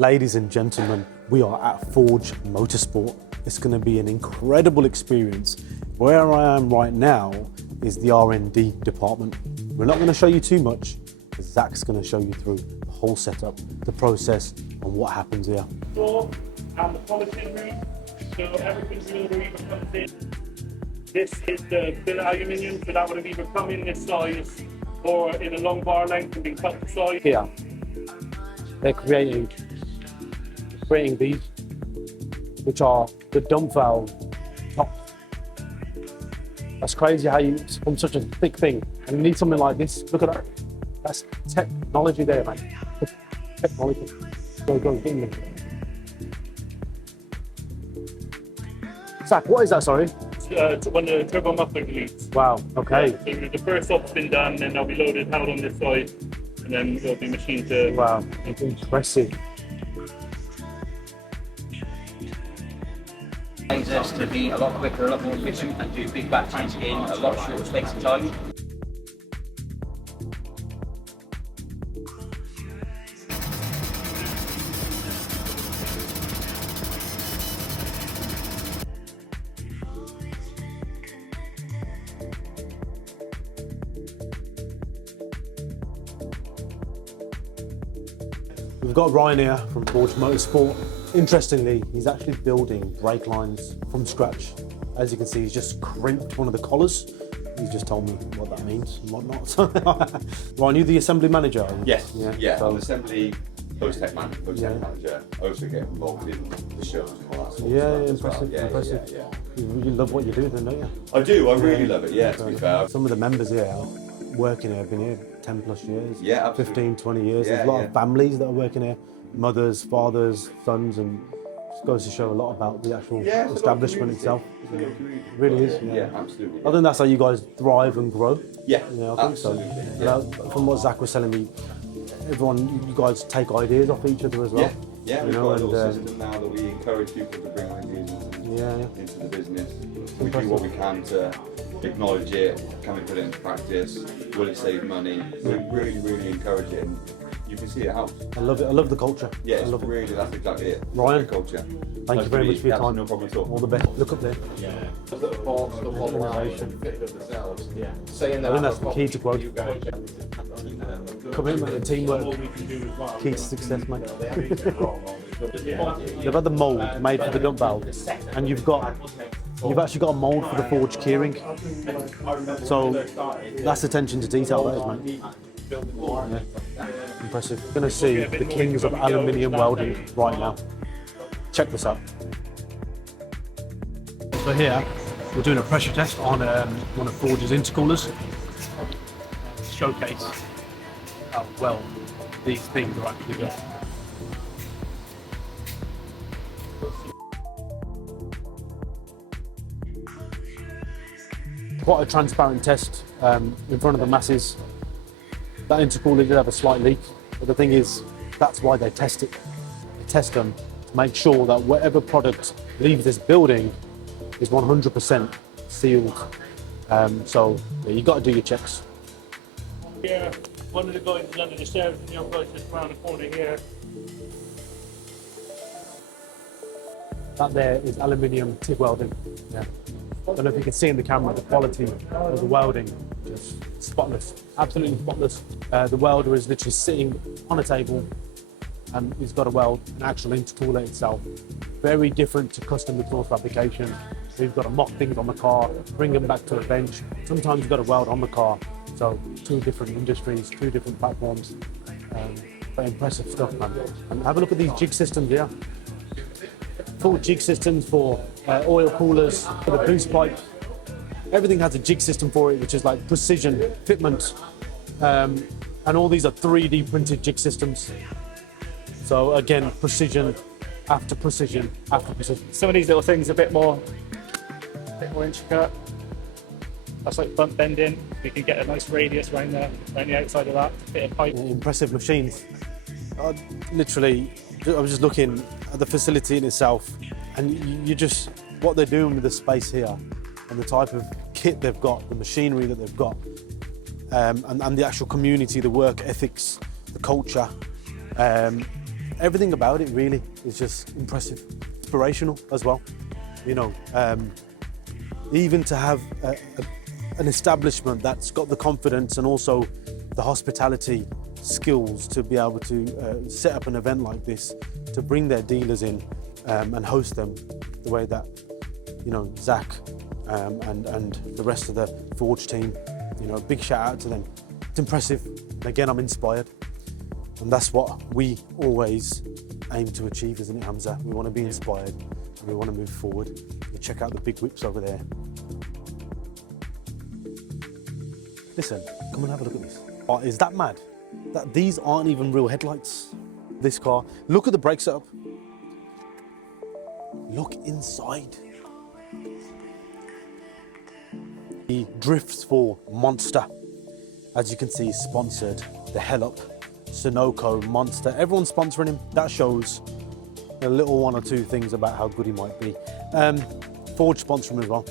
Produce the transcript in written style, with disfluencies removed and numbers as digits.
Ladies and gentlemen, we are at Forge Motorsport. It's going to be an incredible experience. Where I am right now is the R&D department. We're not going to show you too much, because Zach's going to show you through the whole setup, the process, and what happens here. Door and the polishing room, so everything's either comes in. This is the billet aluminium, so that would have either come in this size or in a long bar length and been cut to size. Here, they're creating these, which are the dump valve top. That's crazy how you, from such a thick thing, and you need something like this. Look at that. That's technology there, man. Technology. Go, get in there. Zach, what is that, sorry? When the turbo muffler deletes. Wow, okay. So the first op's been done, then they'll be loaded, held on this side, and then it'll be machined to... Wow, impressive. Allows us to be a lot quicker, a lot more efficient, and do big batches in a lot shorter space of time. We've got Ryan here from Forge Motorsport. Interestingly, he's actually building brake lines from scratch. As you can see, he's just crimped one of the collars. He's just told me what that means and whatnot. Ryan, you the assembly manager? Yes, yeah. So, I'm assembly post-tech manager. I also get involved in the shows and all that sort of stuff. Impressive. Yeah. You love what you do then, don't you? I do, I really love it, yeah, to be fair. Some of the members here working here have been here 10 plus years, Yeah, absolutely. 15, 20 years. Yeah, There's a lot of families that are working here, mothers, fathers, sons, and it goes to show a lot about the actual establishment itself. It really is. Yeah, absolutely. I think that's how you guys thrive and grow. Yeah, I think so. Yeah. From what Zach was telling me, you guys take ideas off each other as well. Yeah, we've got a little system now that we encourage people to bring ideas into the business. We do what we can to acknowledge it, can we put it into practice, will it save money? We really encourage it, and you can see it helps. I love it. I love the culture. Yeah, I love really, that's exactly it. Ryan, the culture. Thank you very much for your time. No problem at all. All the best. Look up there. Saying I think that's the key to growth. Commitment and teamwork. Key to success, mate. They've had the mould made for the dump valve, and you've actually got a mould for the forged keyring. So that's attention to detail, that is, mate. Yeah. Impressive. We're going to see the kings of aluminium welding right now. Check this out. So here, we're doing a pressure test on one of Forge's intercoolers. Showcase how well these things are actually done. Quite a transparent test in front of the masses. That intercooler did have a slight leak, but the thing is, that's why they test it. They test them to make sure that whatever product leaves this building is 100% sealed. So yeah, you've got to do your checks. Here, one of the guys is under the stairs, and the other guy's just around the corner here. That there is aluminium TIG welding. Yeah. I don't know if you can see in the camera the quality of the welding, just spotless, absolutely spotless. The welder is literally sitting on a table and he's got to weld an actual intercooler itself. Very different to custom exhaust fabrication. So you've got to mock things on the car, bring them back to a bench. Sometimes you've got to weld on the car. So two different industries, two different platforms. But impressive stuff, man. And have a look at these jig systems here. Full jig systems for oil coolers, for the boost pipe. Everything has a jig system for it, which is like precision fitment. And all these are 3D printed jig systems. So again, precision after precision after precision. Some of these little things are a bit more intricate. That's like front bending. We can get a nice radius around the outside of that to fit a pipe. Impressive machines. Literally, I was just looking at the facility in itself, and what they're doing with the space here and the type of kit they've got, the machinery that they've got, and the actual community, the work ethics, the culture. everything about it really is just impressive, inspirational as well. You know, even to have an establishment that's got the confidence and also the hospitality skills to be able to set up an event like this, to bring their dealers in and host them the way that, you know, Zach and the rest of the Forge team, you know, big shout out to them. It's impressive. And again, I'm inspired. And that's what we always aim to achieve, isn't it, Hamza? We want to be inspired and we want to move forward. You check out the big whips over there. Listen, come and have a look at this. Oh, is that mad? That these aren't even real headlights. This car, look at the brake setup. Look inside. The Drifts for Monster, as you can see, is sponsored. The Hell Up, Sunoco, Monster, everyone's sponsoring him. That shows a little one or two things about how good he might be. Forge sponsor him as well.